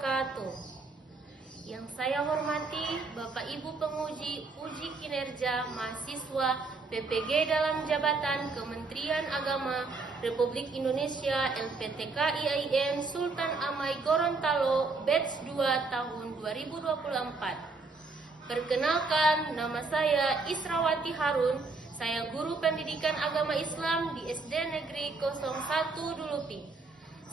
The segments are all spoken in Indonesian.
wabarakatuh. Yang saya hormati Bapak Ibu penguji uji kinerja mahasiswa PPG dalam jabatan Kementerian Agama Republik Indonesia LPTK IAIN Sultan Amai Gorontalo Batch 2 tahun 2024. Perkenalkan, nama saya Israwati Harun. Saya guru pendidikan agama Islam di SD Negeri 01 Dulupi.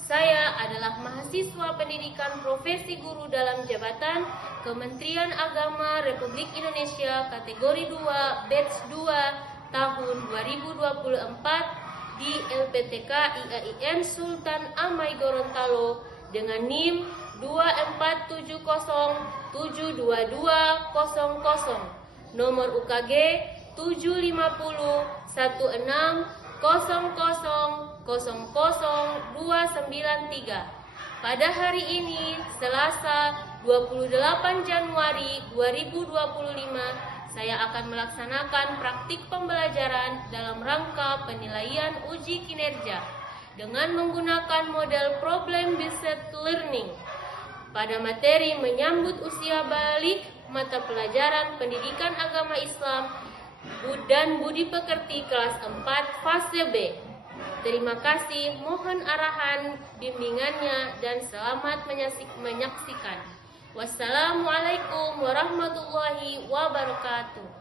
Saya adalah mahasiswa pendidikan profesi guru dalam jabatan Kementerian Agama Republik Indonesia kategori 2 batch 2 tahun 2024 di LPTK IAIN Sultan Amai Gorontalo dengan NIM 247072200, nomor UKG 75016000293. Pada hari ini, Selasa 28 Januari 2025, saya akan melaksanakan praktik pembelajaran dalam rangka penilaian uji kinerja dengan menggunakan model problem based learning pada materi menyambut usia balik mata pelajaran pendidikan agama Islam dan budi pekerti kelas 4 fase B. Terima kasih, mohon arahan bimbingannya dan selamat menyaksikan. Wassalamualaikum warahmatullahi wabarakatuh.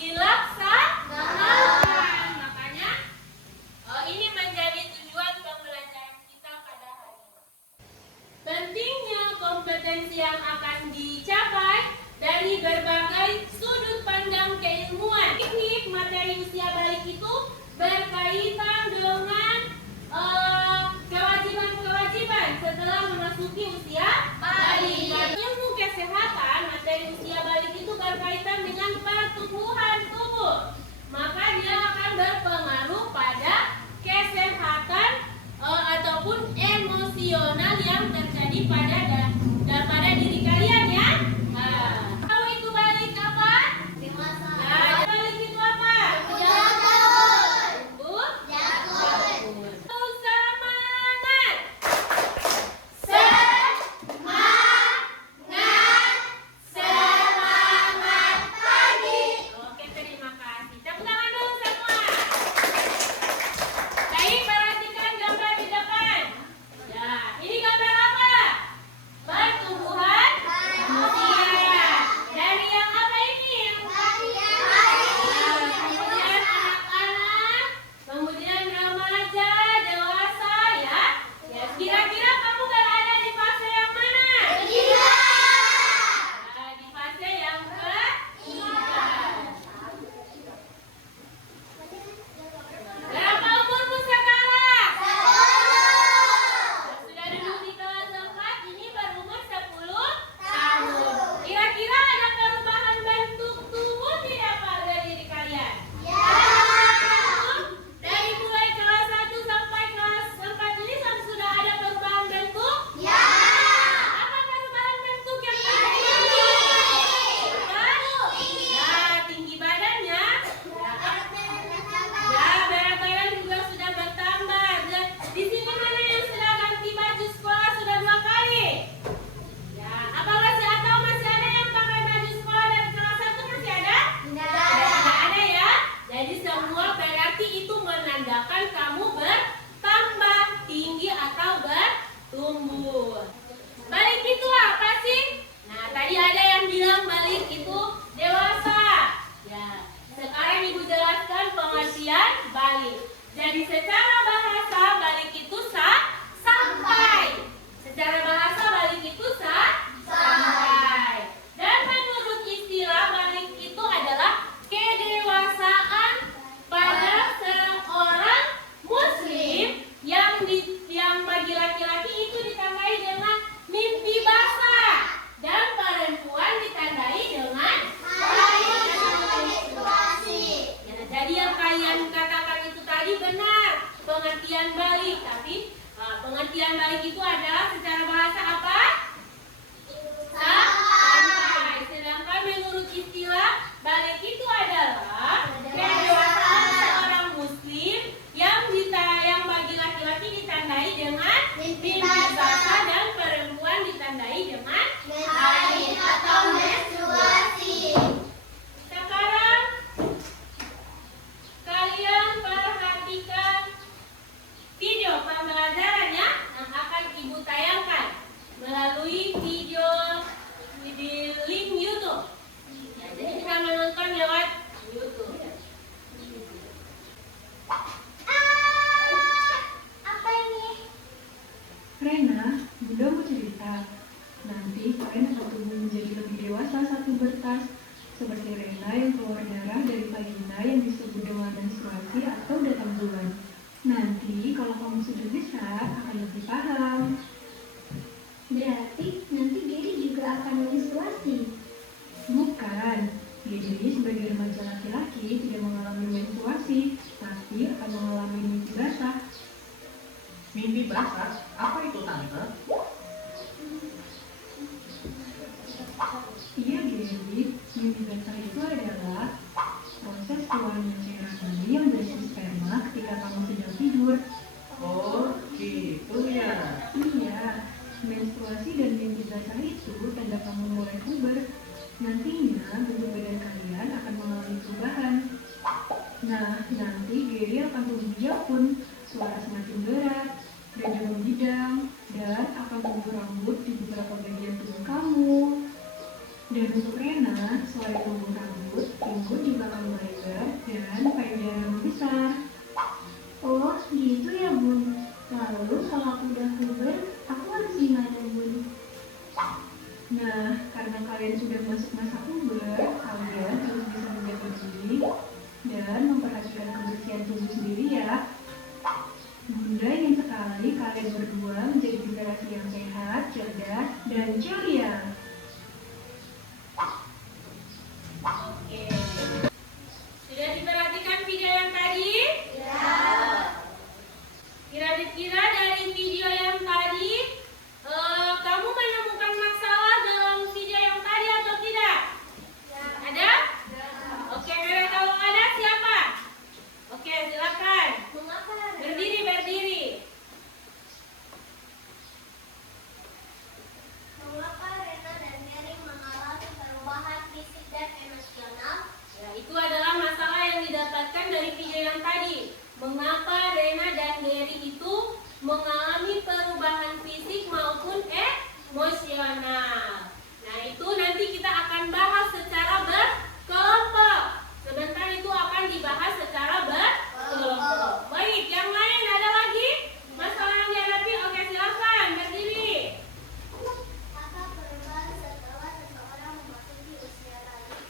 dilaksanakan. Makanya ini menjadi tujuan pembelajaran kita pada hari ini. Pentingnya kompetensi yang akan dicapai dari berbagai sudut pandang keilmuan. Teknik materi usia balik itu berkaitan dengan kewajiban-kewajiban setelah memasuki usia balik. Ilmu kesehatan materi usia balik itu berkaitan dengan pertumbuhan tubuh. Maka dia akan berpengaruh pada kesehatan ataupun emosional yang terjadi pada diri kalian ya. Tahu itu balik apa? Dewasa. Nah, balik itu apa? Jatuh. Semangat. Semangat pagi. Oke, terima kasih. Tepuk tangan dulu semua. Baik, perhatikan gambar di depan. Ya, ini gambar apa? Pertumbuhan usia. Dari yang apa ini? Kemudian anak-anak, kemudian remaja, dewasa ya. Ya, kira-kira kamu berada di fase yang mana? Nah, di fase yang ketiga. Berapa umurmu sekarang? Sudah duduk di kelas 4, ini berumur 10 tahun. Kira-kira ada perubahan bentuk tubuh tidak pada diri kalian? Dari mulai kelas 1 sampai kelas 4 ini sudah ada perubahan bentuk? Apa perubahan bentuk yang terjadi? Ya, tinggi badannya. Ya, berat badan juga sudah bertambah. Dan di sini mana yang sudah ganti baju sekolah sudah 2 kali? Ya, apa masih ada yang pakai baju sekolah dari kelas 1 masih ada? Tidak ada ya. Jadi semua berarti itu menandakan kamu bertambah tinggi atau bertumbuh. Balik itu apa sih? Nah, tadi ada yang bilang balik itu dewasa. Ya, sekarang Ibu jelaskan pengertian balik. Jadi secara bahasa balik itu sampai. Secara bahasa balik itu sampai. Dan menurut istilah balik itu adalah kedewasaan pada seorang muslim yang bagi laki-laki itu ditandai dengan mimpi basah dan perempuan ditandai dengan ya, jadi yang kalian katakan itu tadi benar pengertian balik, tapi pengertian balik itu adalah secara bahasa apa? Sampai. Sedangkan menurut istilah balik itu adalah kedewasaan seorang muslim yang bagi laki-laki ditandai dengan mimpi basah dan perempuan ditandai dengan haid atau menstruasi. Sekarang kalian perhatikan video pembelajarannya yang akan Ibu tayangkan melalui video di link YouTube. Ya, jadi kita menonton lewat YouTube. Apa ini? Rena, Bunda mau cerita. Nanti kalian akan tumbuh menjadi lebih dewasa satu bertas. Seperti Rena yang keluar darah dari vagina yang disebut dengan menstruasi atau datang bulan. Nanti kalau kamu sudah besar akan lebih paham. Berarti nanti Geri juga akan menstruasi. Bukan, jadi sebagai remaja laki-laki tidak mengalami menstruasi, tapi akan mengalami mimpi basah. Mimpi basah? Apa itu tante? Iya, Geri, mimpi basah itu adalah proses keluarnya cairan mani yang berisi sperma ketika kamu sedang tidur. Oh, gitu ya. Iya, menstruasi dan mimpi basah itu tanda kamu mulai puber. Nantinya bentuk badan kalian akan mengalami perubahan. Nah, nanti Geri akan tumbuh jakun, suara semakin berat, dan jarum bidang, dan akan tumbuh rambut di beberapa bagian tubuh kamu. Dan untuk Rena, selain tumbuh rambut juga akan Nah, karena kalian sudah masuk masa puber, kalian harus bisa menjaga diri dan memperhatikan kebersihan tubuh sendiri ya. Bunda ingin sekali kalian berdua menjadi generasi yang sehat, cerdas, dan ceria. Oke. Sudah diperhatikan video yang tadi? Ya. Kira-kira dari video yang tadi, kamu menemukan masalah dalam video yang tadi atau tidak? Ya. Ada? Ya. Oke, kalau ada siapa? Oke, silakan. Berdiri. Mengapa Rena dan Mary mengalami perubahan fisik dan emosional? Ya, itu adalah masalah yang didapatkan dari video yang tadi. Mengapa Rena dan Gary itu mengalami perubahan fisik maupun emosional. Nah, itu nanti kita akan bahas secara berkelompok. Sebentar itu akan dibahas secara berkelompok. Baik, yang lain ada lagi masalah yang dihadapi? Oke, silakan berdiri. Apa perubahan setelah seseorang memasuki usia balik?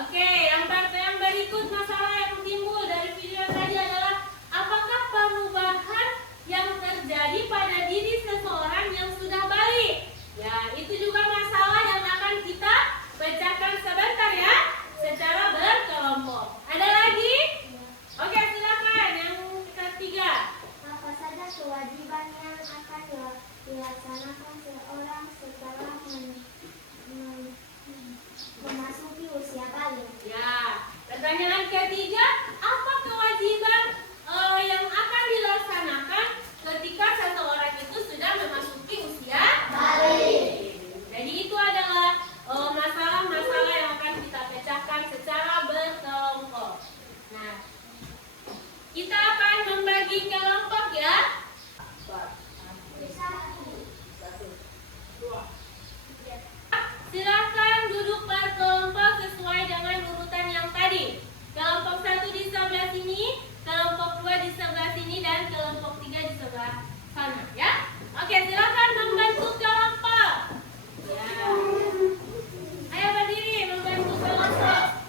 Oke, yang berikut masalah yang timbul dari video tadi adalah apakah perubahan yang terjadi pada diri seseorang yang sudah balik? Ya, itu juga masalah yang akan kita pecahkan sebentar ya, secara berkelompok. Ada lagi? Oke, silakan yang ketiga. Apa saja kewajiban yang akan dilaksanakan seorang setelah memasuki usia balik? Ya, pertanyaan ketiga, apa kewajiban yang akan dilaksanakan ketika seseorang itu sudah memasuki usia balik? Jadi itu adalah masalah-masalah yang akan kita pecahkan secara berkelompok. Nah, kita akan membagi kelompok ya. Silakan duduk berkelompok sesuai dengan urutan yang tadi. Kelompok 1 di sebelah sini, kelompok 2 di sebelah sini, dan kelompok 3 di sebelah sana ya. Oke, silakan membentuk kelompok. Ya. Ayo berdiri membentuk kelompok.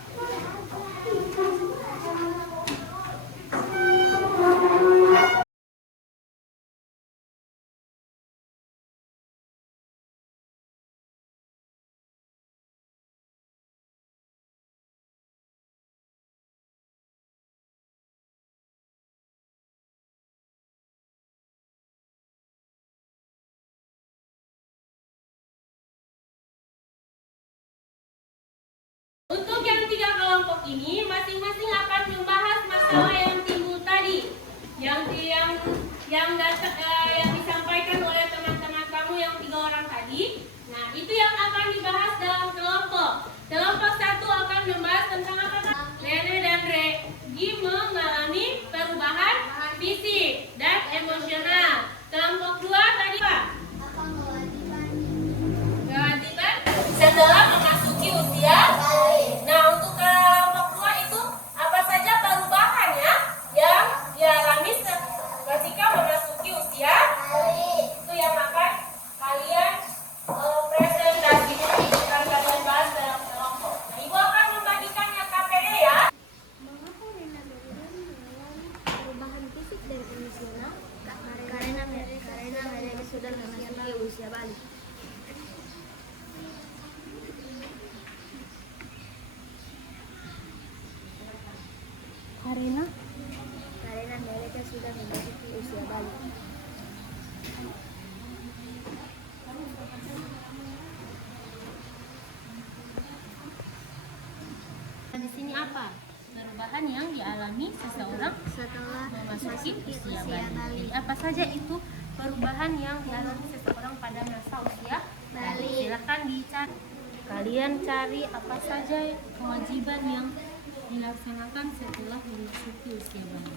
Untuk yang 3 kelompok ini masing-masing akan membahas masalah yang timbul tadi, yang disampaikan oleh teman-teman kamu yang 3 orang tadi. Nah, itu yang akan dibahas dalam kelompok. Kelompok 1 akan membahas tentang apa? Rene dan Regi mengalami perubahan fisik dan emosional. Kelompok 2 tadi apa? Apa kewajiban Setelah memasuki usia balik. Nah, untuk kelompok 2 itu apa saja perubahannya yang dialami ketika memasuki usia balik? Itu yang akan kalian presentasikan, akan kalian bahas dalam kelompok. Nah, Ibu akan membagikannya KPD ya. Mengapa Rena dan Mary mengalami perubahan fisik dan emosional? Karena mereka sudah memasuki usia balik. Karena mereka sudah memasuki usia balik. Di sini apa? Perubahan yang dialami seseorang Setelah memasuki usia balik. Jadi apa saja itu perubahan yang dialami seseorang pada masa usia balik? Silakan dicari. Kalian cari apa saja kewajiban yang dilaksanakan setelah memasuki usia balik.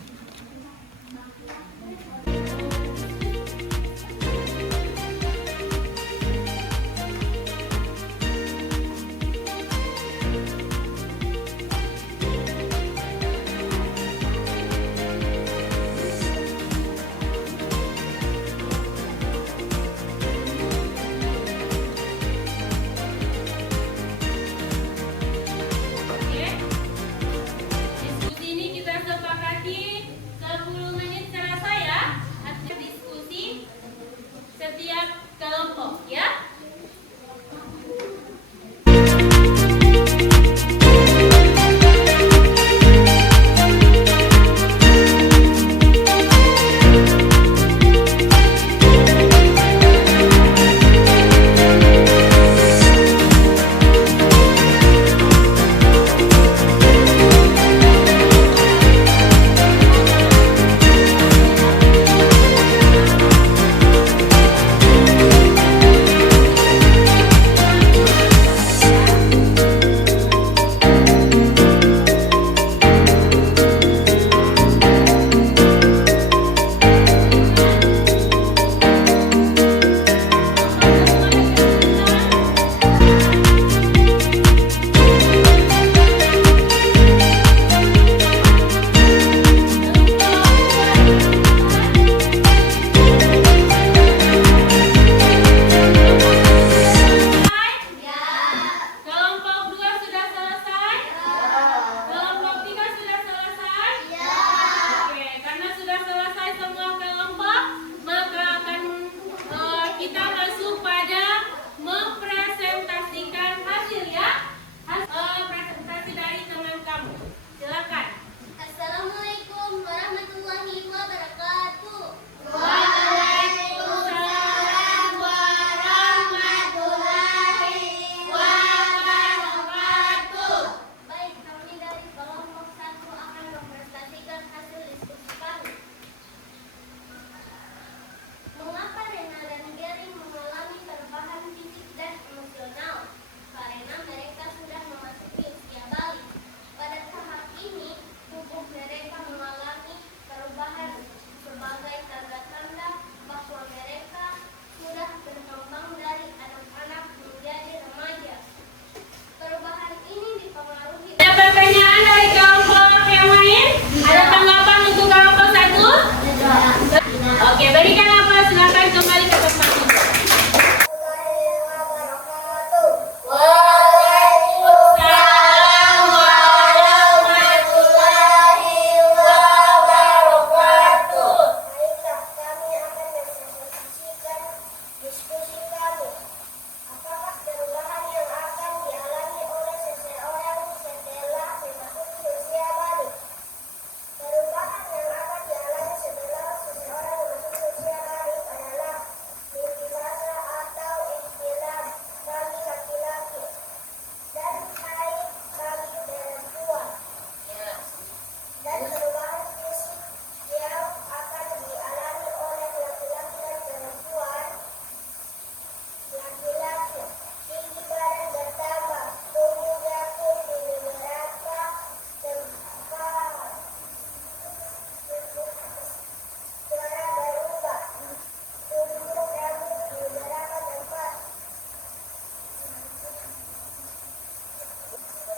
Oke, berikan apa? Silakan kembali ke tempat.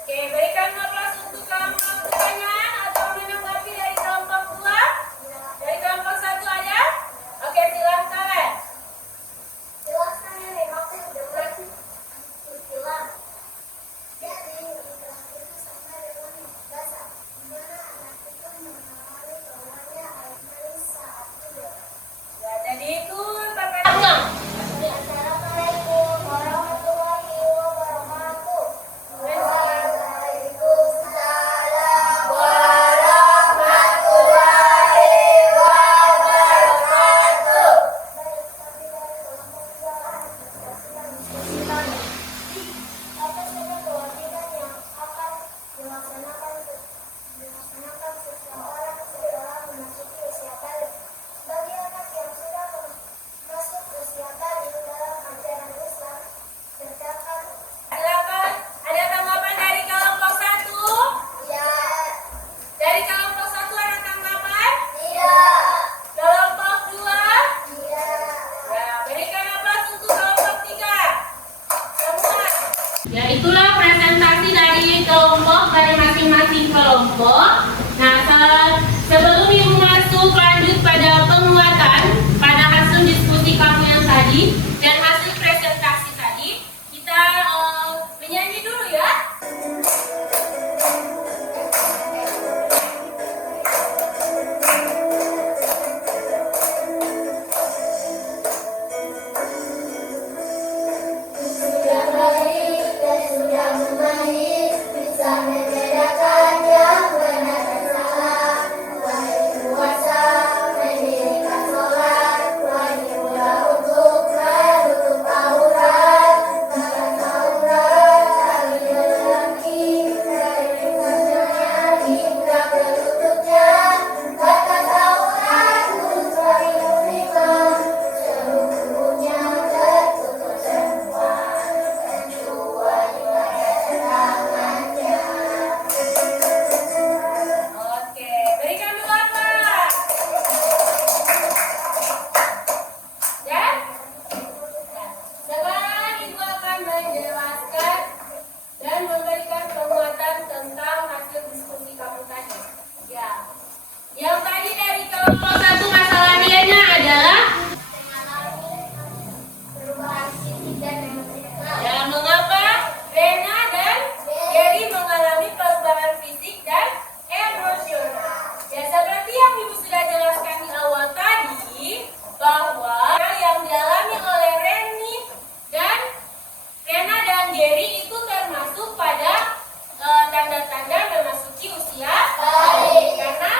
Oke, berikan aplaus untuk kelompok pertanyaan atau menanggapi dari kelompok 2. Dari kelompok 1 ada? Oke, silakan. Jelaskan yang dimaksud dengan istilah. Jadi, istilah itu sama dengan dasar, di mana anak itu mengalami keluarnya air manis saat tidur. Ya, jadi itu pertanyaan. Assalamualaikum warahmatullahi wabarakatuh. Apa saja kewajiban yang akan dilaksanakan seseorang setelah memasuki usia balik? Bagi anak yang sudah masuk usia balik dalam ajaran Islam, terdapat Silakan. Ada tanggapan dari kelompok 1? ya, Dari kelompok 1 ada tanggapan? tidak, Kelompok 2? tidak. Ya, berikan aplaus untuk kelompok 3. Semua. Ya, itulah presentasi dari kelompok, dari masing-masing kelompok. Nah, sebelum Ibu masuk lanjut pada penguatan, pada hasil diskusi kamu yang tadi, dan hasil presentasi tadi, kita menyanyi dulu ya. Sudah baik dan sudah memahami, bisa membedakan yang benar dan salah. Wahai puasa, mendirikan sholat, wahai muda untuk menutup aurat. Bahkan aurat kami lelaki, dari wajahnya hingga ke lututnya. Batas aurat untuk bagi muslimah, seluruh tubuhnya tertutup semua. Oke, berikan dulu apa? Ya? Sekarang Ibu akan menjelaskan dan memberikan penguatan tentang hasil diskusi kamu tadi. Ya. Yang tadi dari kelompok 1 masalah rianya adalah Perubahan fisik dan emosional. ya, mengapa Rena dan Gary mengalami perubahan fisik dan emosional. Ya, seperti yang Ibu sudah jelaskan di awal tadi, bahwa yang dialami oleh Rena dan Gary itu termasuk pada tanda-tanda memasuki usia balik. Karena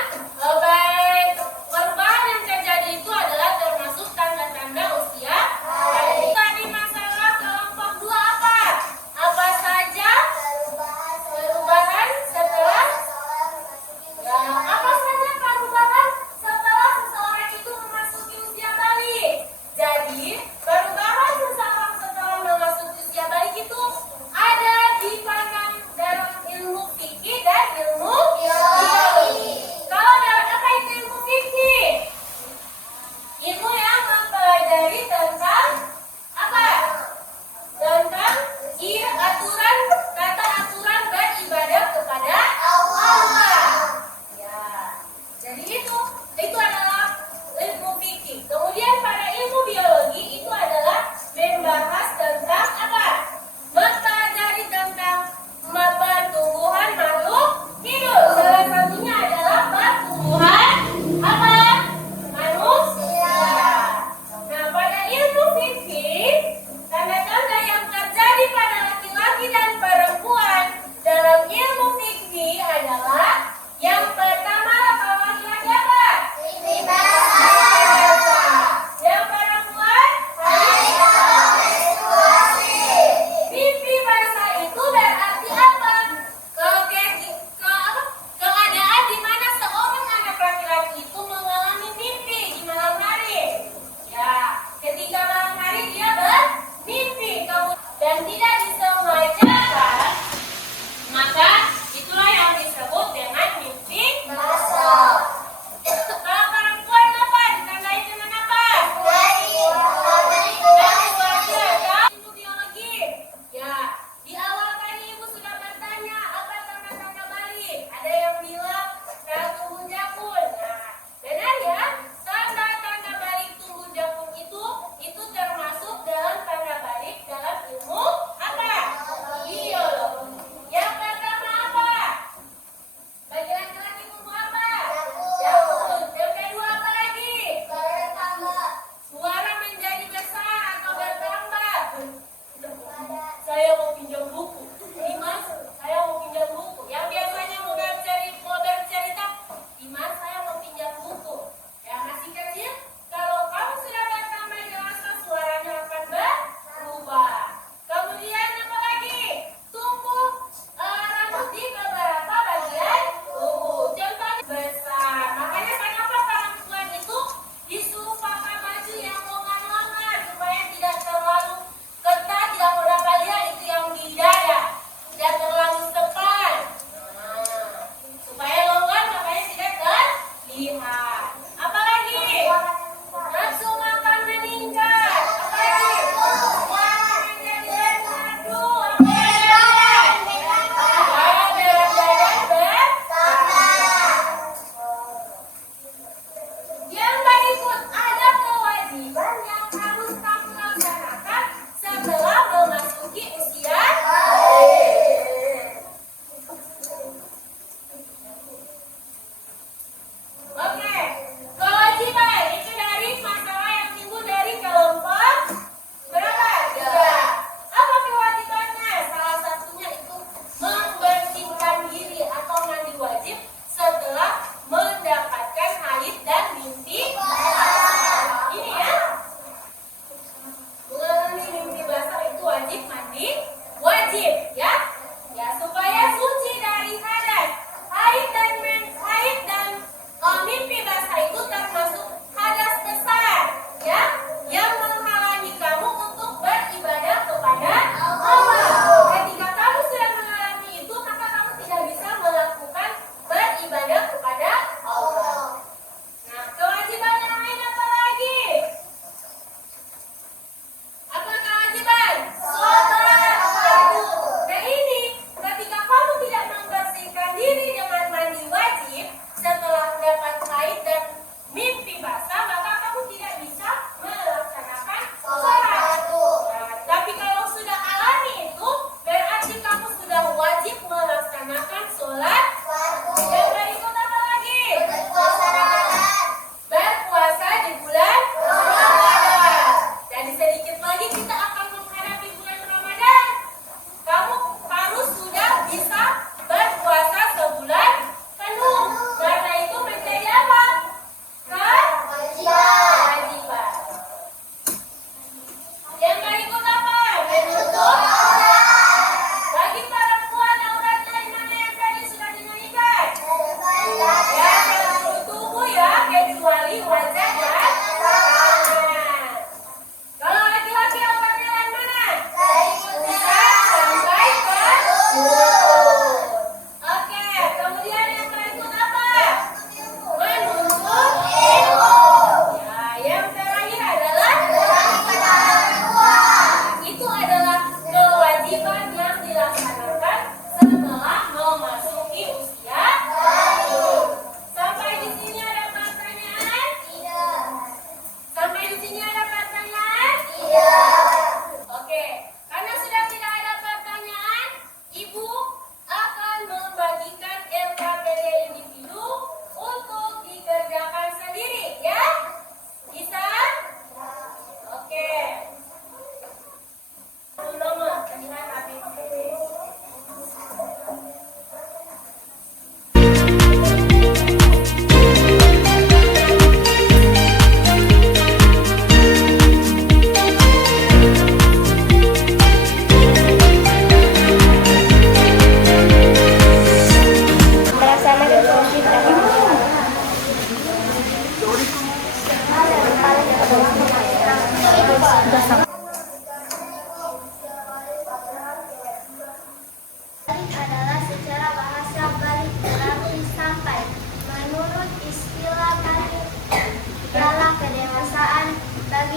perubahan yang terjadi itu adalah termasuk tanda-tanda usia balik. Tadi masalah kelompok 2 apa? Apa saja perubahan setelah ya, apa saja perubahan setelah seseorang itu memasuki usia balik? Jadi, perubahan seseorang setelah memasuki usia balik itu ada dipandang dalam ilmu fikih dan ilmu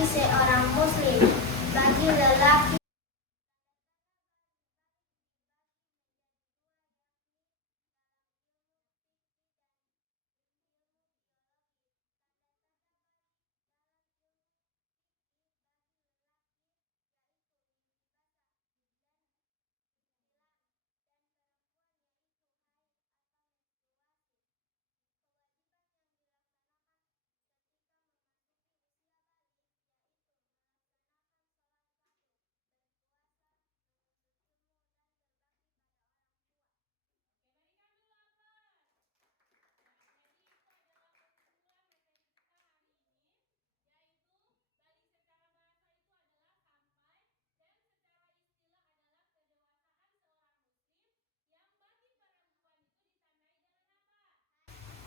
seorang muslim. Bagi lelaki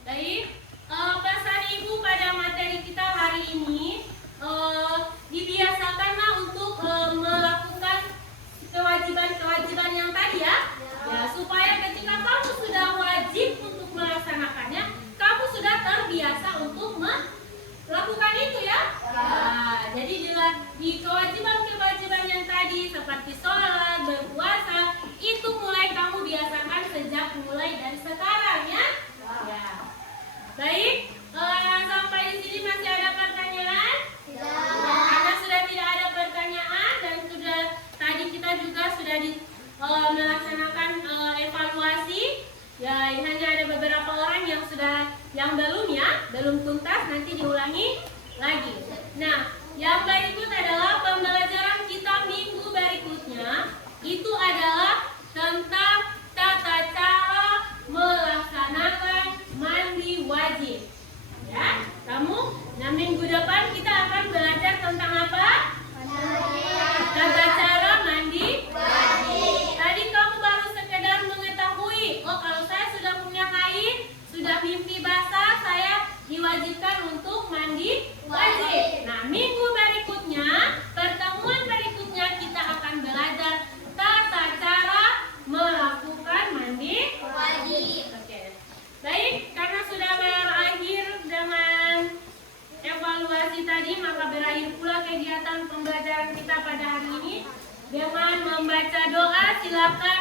Baik, pesan Ibu pada materi kita hari ini, dibiasakanlah untuk melakukan kewajiban-kewajiban yang tadi ya. Ya, supaya ketika kamu sudah wajib untuk melaksanakannya, kamu sudah terbiasa untuk melakukan itu ya. Nah, jadi di kewajiban-kewajiban yang tadi seperti sholat, berpuasa, itu mulai kamu biasakan sejak mulai dari sekarang ya. Ya. Baik, sampai di sini masih ada pertanyaan? Tidak. Karena sudah tidak ada pertanyaan dan tadi kita juga sudah melaksanakan evaluasi. Ya, hanya ada beberapa orang yang belum tuntas, nanti diulangi lagi. Nah, yang berikut adalah pembelajaran kita minggu berikutnya. Itu adalah tentang tata cara melaksanakan mandi wajib. Ya, minggu depan kita akan belajar tentang apa? Tata cara mandi wajib. Tadi kamu baru sekedar mengetahui, oh kalau saya sudah punya kain, sudah mimpi basah, saya diwajibkan untuk mandi wajib. Nah, minggu berikutnya, pertemuan berikutnya kita akan belajar tata cara melakukan mandi wajib. Oke. Baik, karena sudah berakhir dengan evaluasi tadi, maka berakhir pula kegiatan pembelajaran kita pada hari ini. Dengan membaca doa, silakan